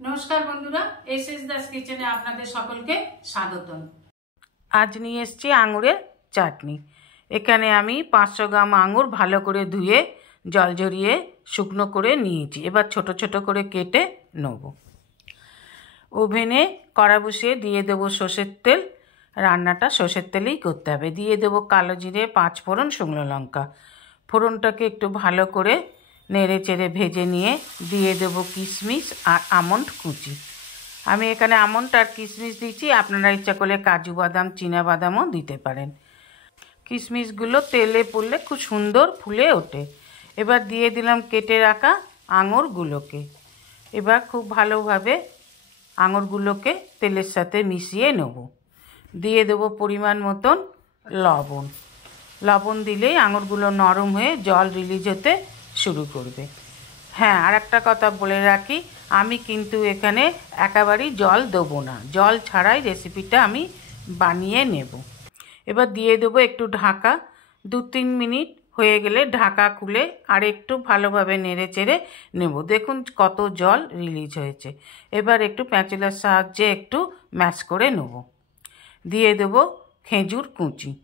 नमस्कार बंधुरा एस दास किचेने आपनादेर सकलके स्वागतम। आज निये एसेछि आंगुरेर चाटनी। एखाने आमी 500 ग्राम आंगुर भालो करे धुए जल झरिए शुकनो करे नियेछि। एबार छोटो छोटो करे केटे नेब। ओभेने कड़ा बसिए दिए देब सर्षेर तेल। रान्नाटा सर्षेर तेलेई करते हबे। दिए देब कालो जिरे 5 फोड़न शुकनो लंका। फोड़नटाके एकटु भालो करे नेड़े चेड़े भेजे निये दिए देब किशमिश और आमंड कुचि। आमी एखाने आमंड और किशमिश दिচ্ছি, आपनारा इच्छा करले काजू बादाम चीना बादामও दिते पारेन। किशमिशगुलो तेले पड़ले खूब सुंदर फुले ओठे। एबार दिए दिलाम केटे राखा आঙুরগুলোকে। एबार खूब भालोभाবে आঙুরগুলোকে तेलेर साथे मिशिए नेब। दिए देब परिमाण मतन लवण। लवण दिलेই आঙুরগুলো नरम হয়ে जल रिलिज होते शुरू करबे। हाँ, आरेकटा कथा बोले राखी, आमी किन्तु एखाने एकेबारेई जल देबो ना, जल छाड़ाई रेसिपिटा आमी बानिये नेब। एबार दिए देबो एकटु ढाका। 2-3 मिनट हये गेले ढाका खुले आर एकटु भालोभाबे नेड़े चेड़े नेब। देखुन कत जल रिलिज हयेछे। एबार एकटु पैंचुलार साहाज्ये एकटु मैश करे नेब। दिए देबो खेजूर कुचि।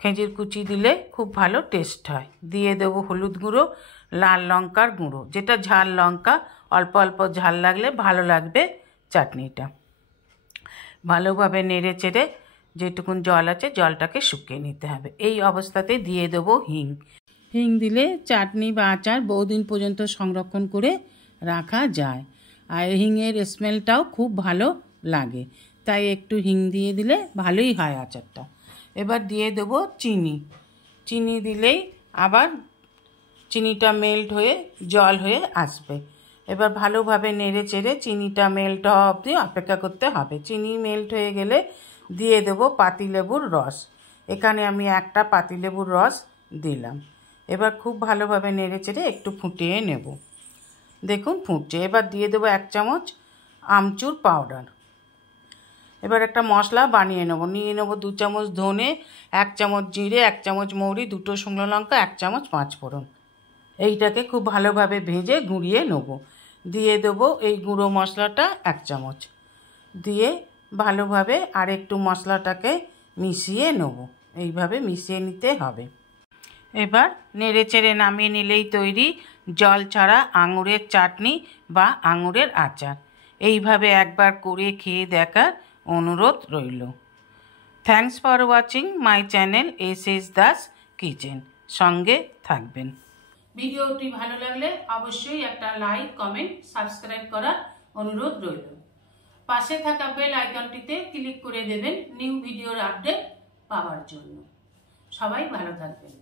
खेजूर कुचि दिले खूब भालो टेस्ट हय। दिए देबो हलुद गुঁড়ো, लाल लंकार गुঁড়ো, जेटा झाल लंका अल्प अल्प झाल लागले भालो लागबे चाटनिटा। भालोभाबे नेड़े चेड़े जेटुकुन जल आछे जलटाके शुकिये निते हबे। एई अवस्थाते दिए देबो हिंग। हिंग दिले चाटनी बा आचार बहुदिन पर्यन्त संरक्षण करे राखा जाय और हिंगेर स्मेलटाओ खूब भालो लागे, ताई एकटु हिंग दिए दिले भालोई हय आचारटा। एबार दिए देबो चीनी। चीनी दिलेई आबार चीनीटा मेल्ट हये जल हये आसबे। एबार भालोभाबे नेड़े चेड़े चीनीटा मेल्ट हওয়া अब्दि अपेक्षा करते हबे। चीनी मेल्ट हये गेले दिए देबो पातिलेबुर रस। एखाने आमी एकटा पातिलेबुर रस दिलाम। एबार खूब भालोभाबे नेड़े चेड़े एकटु फुटिয়ে नेब। देखुन फुटছে। एबार दिए देबो 1 चामच आमचूर पाउडार। एबार एक मशला बानिए नेब। निये नेब 2 चामच धने, 1 चामच जिरे, 1 चामच मौरी, 2টো शुकनो लंका, 1 चामच 5 फोड़न। এইটাকে खूब भालोभाबे भेजे गुঁড়িয়ে नेब। दिए देबो এই গুঁড়ো মশলাটা 1 চামচ। দিয়ে ভালোভাবে আর একটু মশলাটাকে মিশিয়ে নেব। এইভাবে মিশিয়ে নিতে হবে। এবার নেড়ে চেড়ে নামিয়ে নিলেই তৈরি জল ছাড়া আঙুরের চাটনি বা আঙুরের আচার। এইভাবে একবার করে খেয়ে দেখার অনুরোধ রইল। Thanks for watching my channel S Das kitchen. সঙ্গে থাকবেন। ভিডিওটি ভালো লাগলে অবশ্যই একটা লাইক, কমেন্ট, সাবস্ক্রাইব করার অনুরোধ রইল। পাশে থাকা বেল আইকনটিতে ক্লিক করে দেবেন নিউ ভিডিওর আপডেট পাওয়ার জন্য। সবাই ভালো থাকবেন।